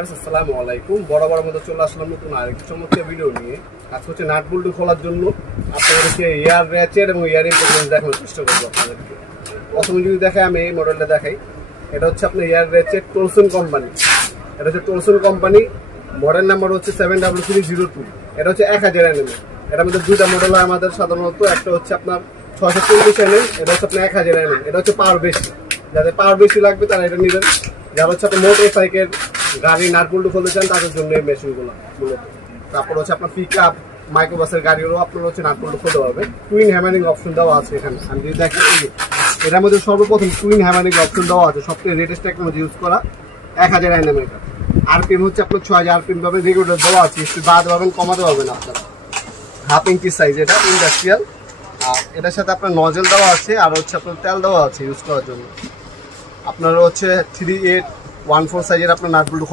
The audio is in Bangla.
আসসালামু আলাইকুম। বরাবর মতো চলে আসলাম নতুন আরেকটি চমৎকার ভিডিও নিয়ে। আজকে হচ্ছে নাট বল্টু খোলার জন্য আপনাদেরকে এয়ার র্যাচেট এবং এয়ার ইম্পোর্টেন্স দেখানোর চেষ্টা করবো আপনাদেরকে। প্রথমে যদি দেখাই, আমি এই মডেলটা দেখাই। এটা হচ্ছে আপনার এয়ার র্যাচেট টলসন কোম্পানি। এটা হচ্ছে টলসন কোম্পানি, মডেল নাম্বার হচ্ছে 73302। এটা হচ্ছে 1000 nm। এটার মধ্যে দুইটা মডেল হয় আমাদের সাধারণত। একটা হচ্ছে আপনার 640 nm, এটা হচ্ছে আপনার 1000 nm। এটা হচ্ছে পাওয়ার বেশি, যাদের পাওয়ার বেশি লাগবে তারা এটা নেবেন। যারা হচ্ছে আপনার মোটর সাইকেল গাড়ি নাট বল্টু খুলতে চান তাদের জন্য এই মেশিনগুলো মূলত। তারপর হচ্ছে আপনার পিক আপ মাইক্রোবাসের গাড়িগুলো আপনার হচ্ছে নাট বল্টু খুলতে পারবে। টুইন হ্যামারিং অপশন দেওয়া আছে এখানে। আমি যদি দেখেন, এটার মধ্যে সর্বপ্রথম টুইন হ্যামারিং অপশন দেওয়া আছে। সবথেকে লেটেস্ট টেকনোলজি ইউজ করা 1000 nm। এটা আরপিএম হচ্ছে আপনার 6000 আরপিএম ভাবে রেগুলেটর দেওয়া আছে। একটু বাড়াতে পারবেন, কমাতে পারবেন আপনারা। 1/2 ইঞ্চি সাইজ, এটা ইন্ডাস্ট্রিয়াল। আর এটার সাথে আপনার নজেল দেওয়া আছে, আর হচ্ছে আপনার তেল দেওয়া আছে ইউজ করার জন্য। আপনার হচ্ছে 3814 সাইজের আপনার নাট বল্টু